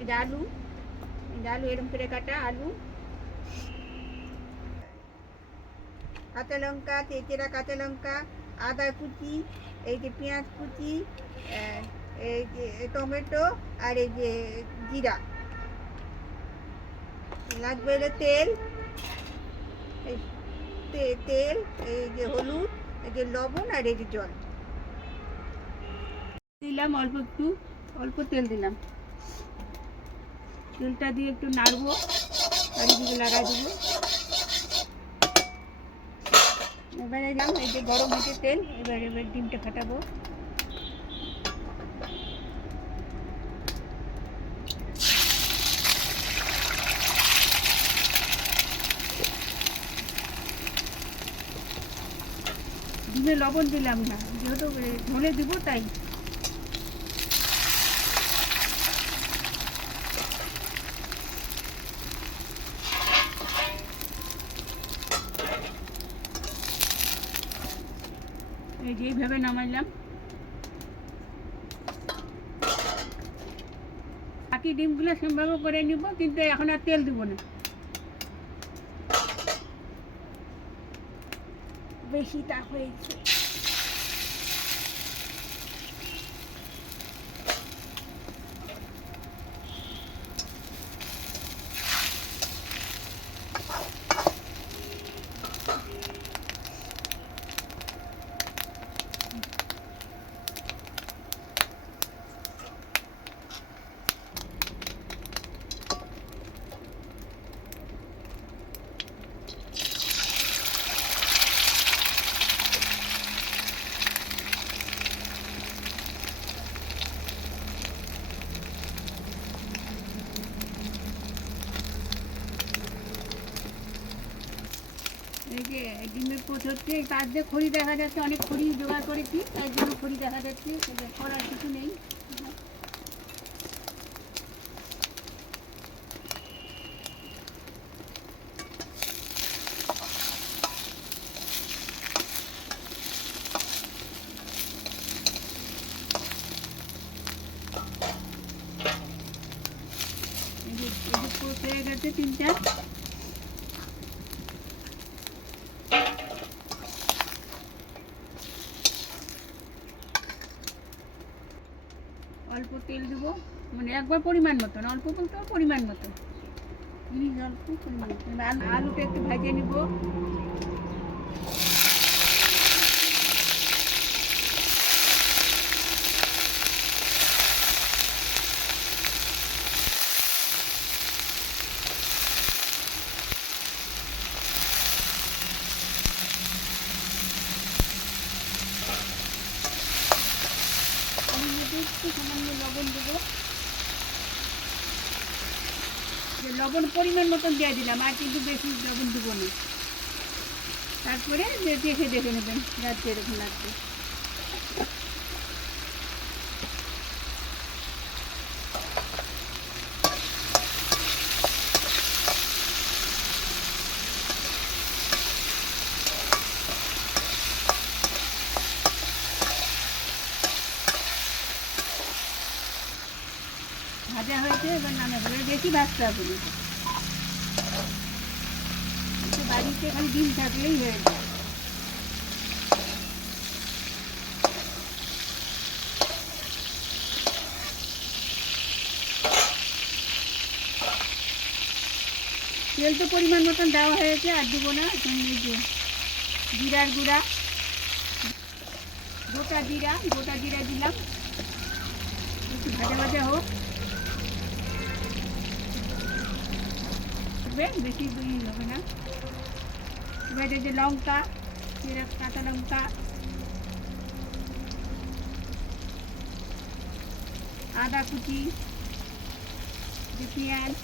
এই যে আলু, এরকম করে কাটা আলু, কাঁচা লঙ্কা, চেরা কাঁচা লঙ্কা, আদা কুচি, এই যে পেঁয়াজ কুচি, এই যে টমেটো, আর এই যে জিরা লাগবে। তেল, তেল, এই যে হলুদ, এই যে লবণ, আর এই যে জল দিলাম। অল্প তেল দিলাম। তেলটা দিয়ে একটু নাড়বো, চারিদিকে লাগাই দেবো। এবারে দিলাম, এই যে গরম হয়েছে তেল, এবার ডিমটা ফাটাবো। ডিমে লবণ দিলাম না, যেহেতু ঝোলে দিব তাই। এই যে এইভাবে নামাইলাম। বাকি ডিমগুলো সেমভাবে করে নিব, কিন্তু এখন আর তেল দিব না। বেশি তাপ হয়েছে। এই যে ডিমের পোচ হচ্ছে, তার যে খড়ি দেখা যাচ্ছে, অনেক খড়ি জোগাড় করেছি, তার জন্য খড়ি দেখা যাচ্ছে, করার কিছু নেই। এই যে পোচ হয়ে গেছে 3-4। অল্প তেল দেবো, মানে একবার পরিমাণ মতন, অল্প বলতে পরিমাণ মতন, অল্প পরিমাণ মতন। আলুটা একটু ভেজে নিব। আলুর মধ্যে একটু সামান্য লবণ দেবো, লবণ পরিমাণ মতন দিয়ে দিলাম, আর কিন্তু বেশি লবণ দেবো না। তারপরে দেখে নেবেন যাচ্ছে এরকম লাগছে। ভাজা হয়েছে, এবার নামে ফেলে। বেশি ভাজতে হবে না, বাড়িতে খালি ডিম থাকলেই হয়ে যায়। তেল তো পরিমাণ মতন দেওয়া হয়েছে, আর দেবো না। জিরার গুঁড়া, গোটা জিরা দিলাম, একটু ভাজা হোক, বেশি হবে না। এবার যে লঙ্কা, কাঁচা লঙ্কা, আদা কুচি, পেঁয়াজ,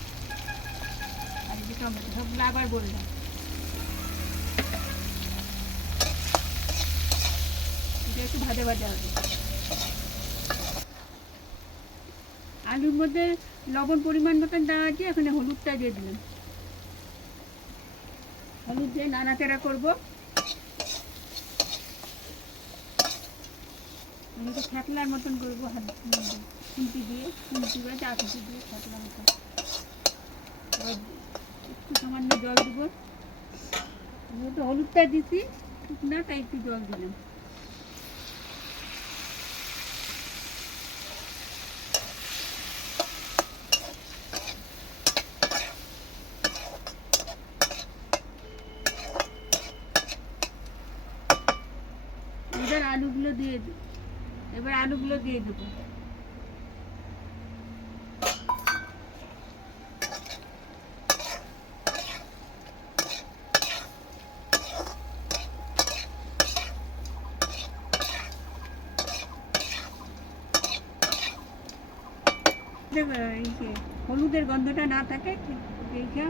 আর যে টমেটো, সবগুলো আবার বললাম। এটা একটু ভাজা হবে। আলুর মধ্যে লবণ পরিমাণ মতন দেওয়া আছে, এখানে হলুদটা দিয়ে দিলাম। হলুদ দিয়ে নাড়াচাড়া করবো। আমি তো থাকলার মতন করবো হাত। খুন্তি বা চাকুতি দিয়ে কাটলাম। এবার একটু সামান্য জল দেবো, যেহেতু হলুদটা দিচ্ছি শুকনা, তাই একটু জল দিলাম। এবার আলুগুলো দিয়ে দেবো। এই যে হলুদের গন্ধটা না থাকে, এইটা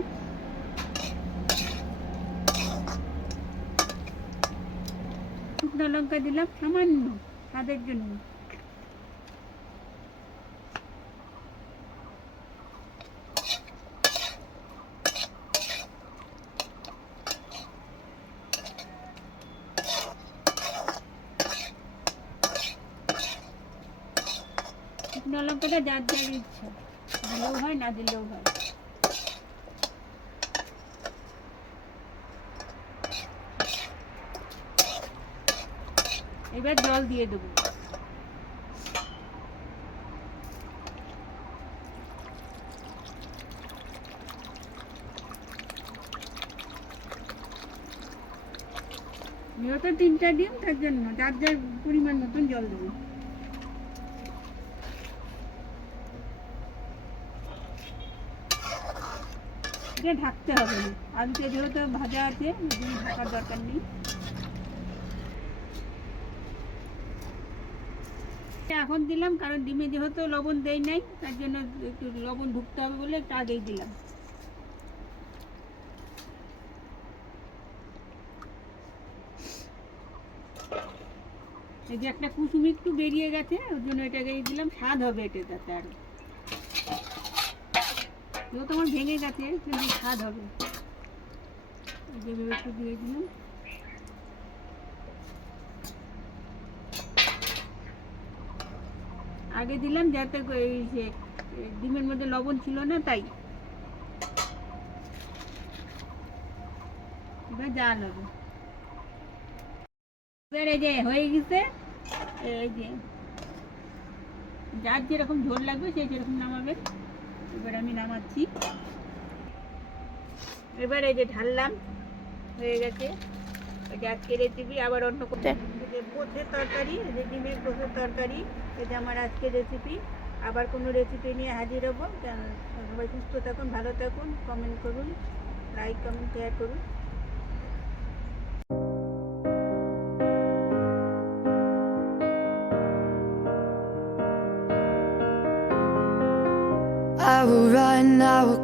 শুকনো লঙ্কা দিলাম সামান্য স্বাদের জন্য। শুকনো লঙ্কাটা যার যার ইচ্ছা, দিলেও হয় না দিলেও হয়। এবার জল দিয়ে দেবো। যেহেতু 3টা ডিম, তার জন্য যার যার পরিমাণ মতন জল দেবো। এটা ঢাকতে হবে না, আলুতে যেহেতু ভাজা আছে ঢাকার দরকার নেই। এখন দিলাম, কারণ ডিমে যেহেতু লবণ দেই নাই, তার জন্য একটু লবণ ঢুকতে হবে বলে একটু আগেই দিলাম। এই যে একটা কুসুম একটু বেরিয়ে গেছে, ওর জন্য এটাকে দিলাম, স্বাদ হবে এটা, তাতে আরো যেহেতু আমার ভেঙে গেছে কিন্তু স্বাদ হবে। একটু দিয়ে দিলাম। আগে দিলাম যাতে এই যে ডিমের মধ্যে লবণ ছিল না, তাই এবার জাল হবে। এবার এই যে হয়ে গেছে, এই যে যার যেরকম ঝোল লাগবে সেই যেরকম নামাবে। এবার আমি নামাচ্ছি। এবার এই যে ঢাললাম, হয়ে গেছে। এটা আজকে রেসিপি। আবার অন্য কোথায় পোস্তের তরকারি, যে ডিমের পোস্তের তরকারি, এটা আমার আজকে রেসিপি। আবার কোনো রেসিপি নিয়ে হাজির হবো। সবাই সুস্থ থাকুন, ভালো থাকুন, কমেন্ট করুন, লাইক কমেন্ট শেয়ার করুন। I will run, I will